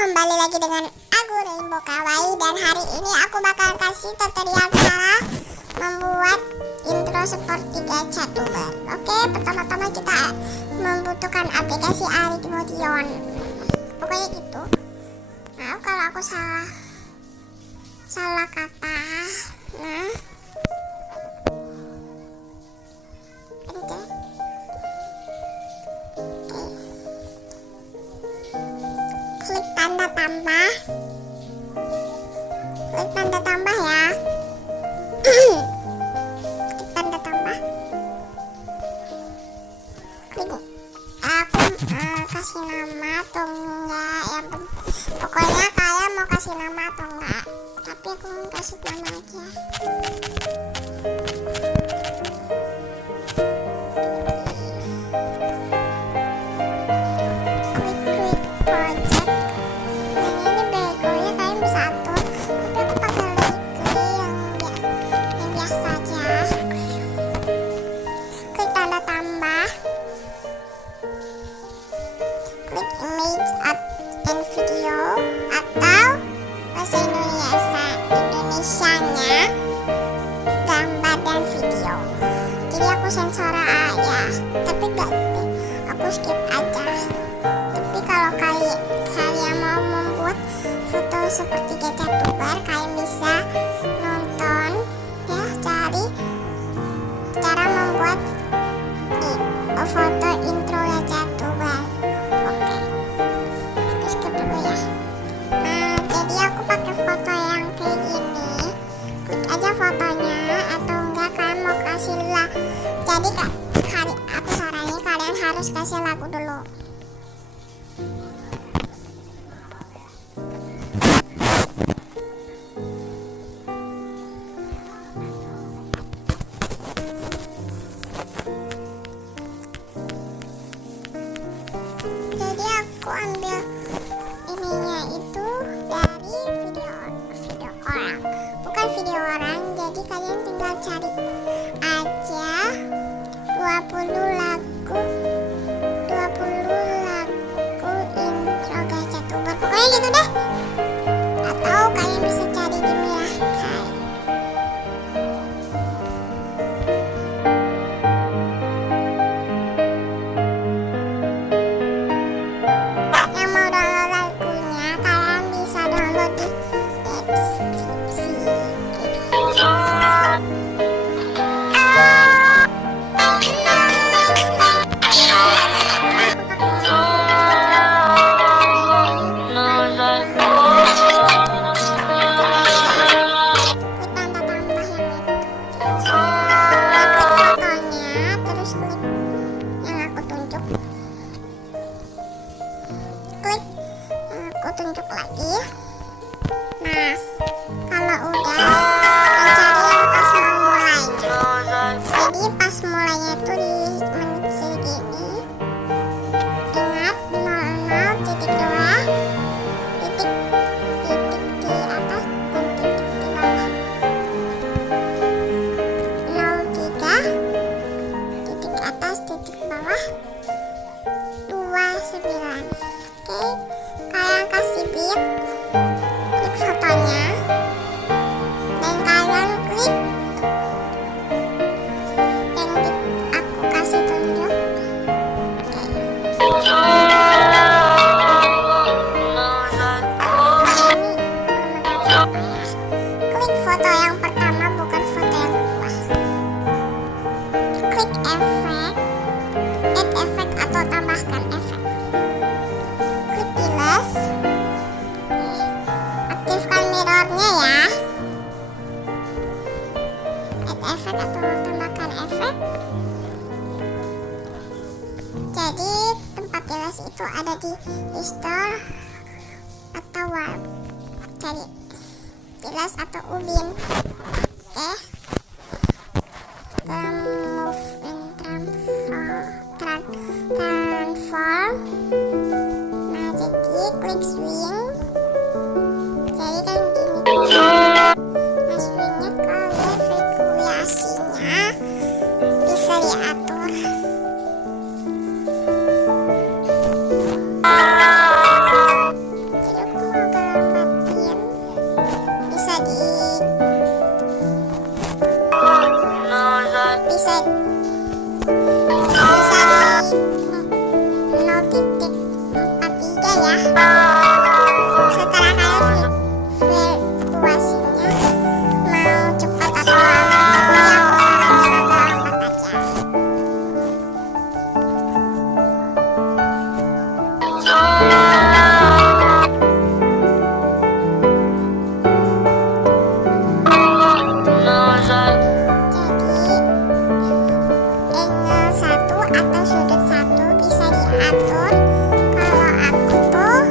Kembali lagi dengan aku Rainbow Kawaii, dan hari ini aku bakalan kasih tutorial cara membuat intro seperti gacha tuber. Oke, pertama-tama kita membutuhkan aplikasi Motion. Pokoknya gitu. Nah, kalau aku salah kata. Nah, klik tanda tambah, ya. Klik tanda tambah, klik aku kasih nama atau enggak ya, pokoknya kalian mau kasih nama atau enggak, tapi aku mau kasih nama aja. Sensor aja, tapi gak, aku skip aja. Tapi kalau kalian mau membuat foto seperti gacha tuber, kalian bisa nonton ya, cari cara membuat foto intro gacha tuber. Oke, aku skip dulu ya. Nah, jadi aku pakai foto yang kayak gini. Klik aja fotonya, atau enggak kalian mau kasih jadi aku saranin kalian harus kasih lagu dulu. Jadi aku ambil ininya itu dari video orang, bukan video orang. Jadi kalian tinggal cari aja 20 lagu intro gacha tuber, pokoknya gitu deh. Atau kalian bisa cari di Mirakai. Yang mau download lagunya, kalian bisa download di deskripsi. Tunjuk lagi. Nah, kalau udah, cari yang pas mau mulainya. Jadi pas mulainya itu di menit segini. Ingat 00.2 titik di atas dan titik di bawah. 03 titik atas titik bawah 29. Oke, kalian kasih bit, klik fotonya, dan kalian klik yang aku kasih tunjuk. Klik foto yang pertama, bukan foto yang kedua. Klik efek, add efek atau tambahkan efek. Aktifkan mirrornya ya. Add efek atau tambahkan efek. Jadi tempat jelas itu ada di store atau warp. cari jelas atau ubin. Oke, move and transform. Nah, jadi klik swing. Jadi kan gini. Nah, swingnya kalau frekuensinya bisa diatur. Jadi aku mau kelambatin, bisa di 0.43 ya. Setelah kalian frekuensinya mau cepat atau lambat, atau sudut satu bisa diatur. Kalau aku tuh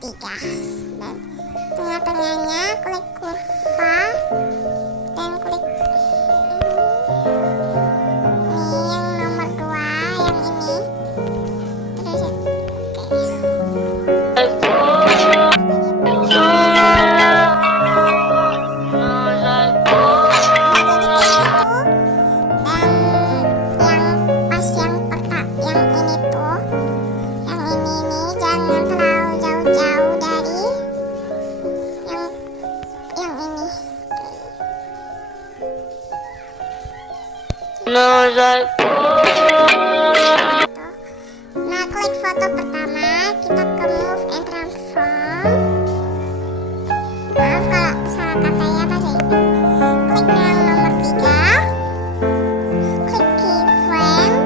3 dan tengah-tengahnya klik kurva dan klik ini yang nomor 2 yang ini terus nah, klik foto pertama, kita ke move and transform. Maaf kalau salah kata ya bahasa Inggris. Klik yang nomor 3, klik keyframe,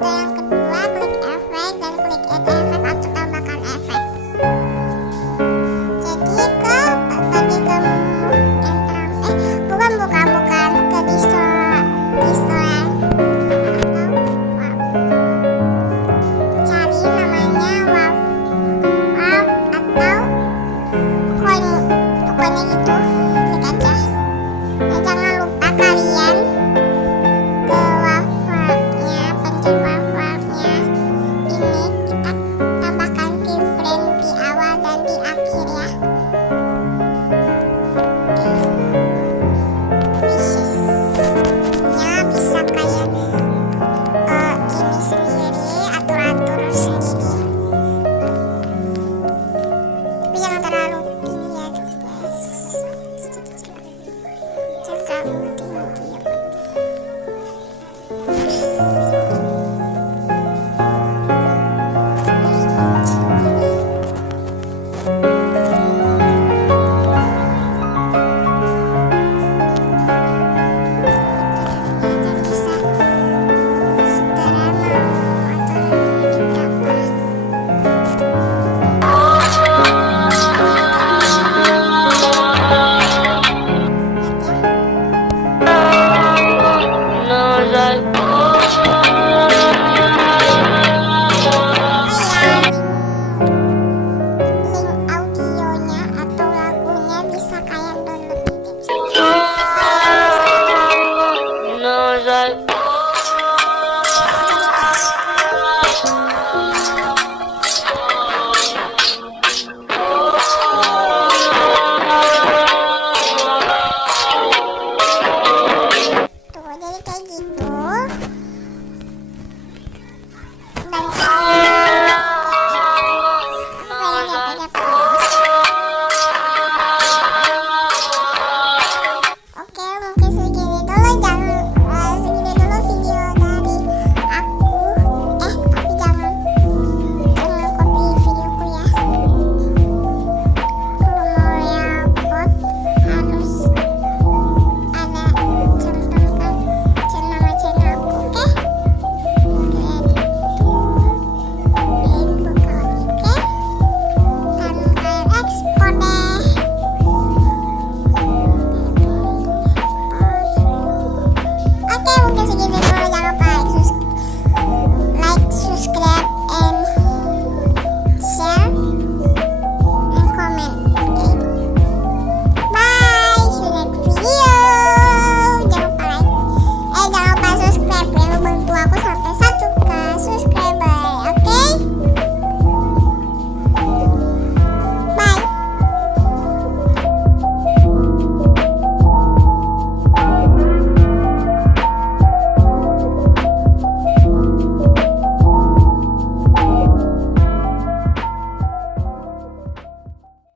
foto yang